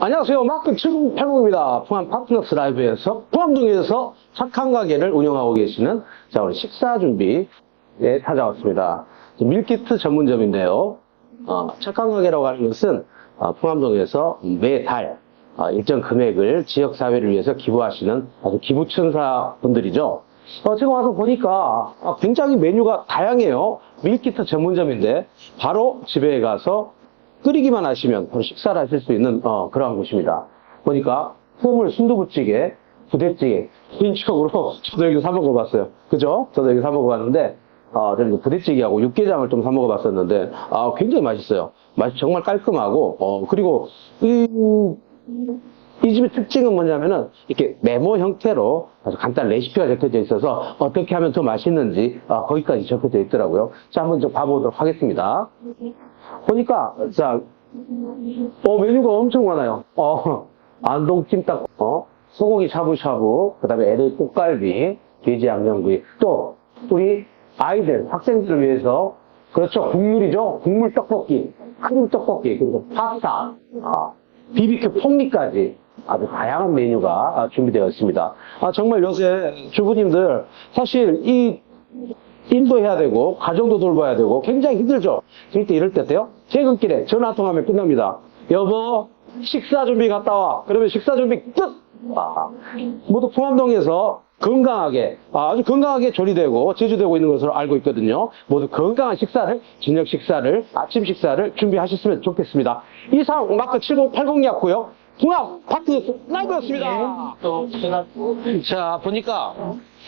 안녕하세요. 마크 7080입니다. 풍암 파트너스 라이브에서 풍암동에서 착한 가게를 운영하고 계시는 자, 우리 식사 준비에 찾아왔습니다. 밀키트 전문점인데요. 어, 착한 가게라고 하는 것은 어, 풍암동에서 매달 어, 일정 금액을 지역사회를 위해서 기부하시는 아주 기부천사 분들이죠. 어, 제가 와서 보니까 아, 굉장히 메뉴가 다양해요. 밀키트 전문점인데 바로 집에 가서 끓이기만 하시면 바로 식사를 하실 수 있는 어, 그러한 곳입니다. 보니까 해물 순두부찌개, 부대찌개 개인적으로 저도 여기서 사 먹어봤어요. 그죠? 저도 여기 사 먹어봤는데 어, 저는 부대찌개하고 육개장을 좀 사 먹어봤었는데 아, 굉장히 맛있어요. 맛이 정말 깔끔하고 어, 그리고 이, 이 집의 특징은 뭐냐면은 이렇게 메모 형태로 아주 간단한 레시피가 적혀져 있어서 어떻게 하면 더 맛있는지 어, 거기까지 적혀져 있더라고요. 자, 한번 좀 봐보도록 하겠습니다. 보니까 자, 어 메뉴가 엄청 많아요. 어 안동 찜닭, 어 소고기 샤브샤브, 그다음에 LA 꽃갈비, 돼지 양념구이, 또 우리 아이들 학생들을 위해서 그렇죠 국물이죠 국물 떡볶이, 크림 떡볶이 그리고 파스타, 아, 비비큐 폭리까지 아주 다양한 메뉴가 아, 준비되어 있습니다. 아 정말 요새 주부님들 사실 이 인도해야 되고 가정도 돌봐야 되고 굉장히 힘들죠. 그럴 때 이럴 때 어때요? 퇴근길에 전화 한 통하면 끝납니다. 여보 식사 준비 갔다 와. 그러면 식사 준비 끝. 아, 모두 풍암동에서 건강하게 아, 주 건강하게 조리되고 제조되고 있는 것으로 알고 있거든요. 모두 건강한 식사를 저녁 식사를 아침 식사를 준비하셨으면 좋겠습니다. 이상 마크 7080이었고요. 풍암 파트 라이브였습니다. 자 보니까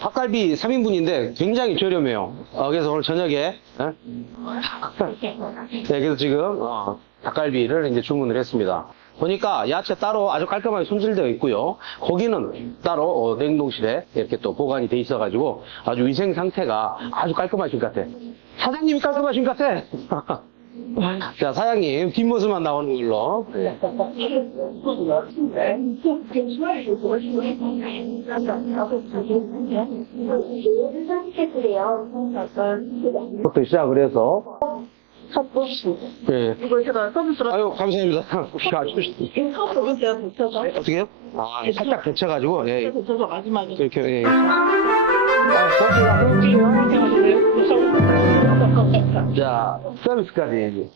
닭갈비 3인분인데 굉장히 저렴해요. 어, 그래서 오늘 저녁에 예? 네, 그래서 지금 어, 닭갈비를 이제 주문을 했습니다. 보니까 야채 따로 아주 깔끔하게 손질되어 있고요. 고기는 따로 어, 냉동실에 이렇게 또 보관이 돼 있어가지고 아주 위생 상태가 아주 깔끔하신 것 같아. 사장님이 깔끔하신 것 같아. 자 사장님 뒷모습만 나오는 걸로. 네. 부터 시작을 해서 네. 이거 제가 서비스로 아유 감사합니다. 자, 서비스로 제가 붙여서 어떻게 해요? 아, 살짝 데쳐가지고, 예. 붙여서 마지막에 이렇게, 예. 자, 서 비스까지.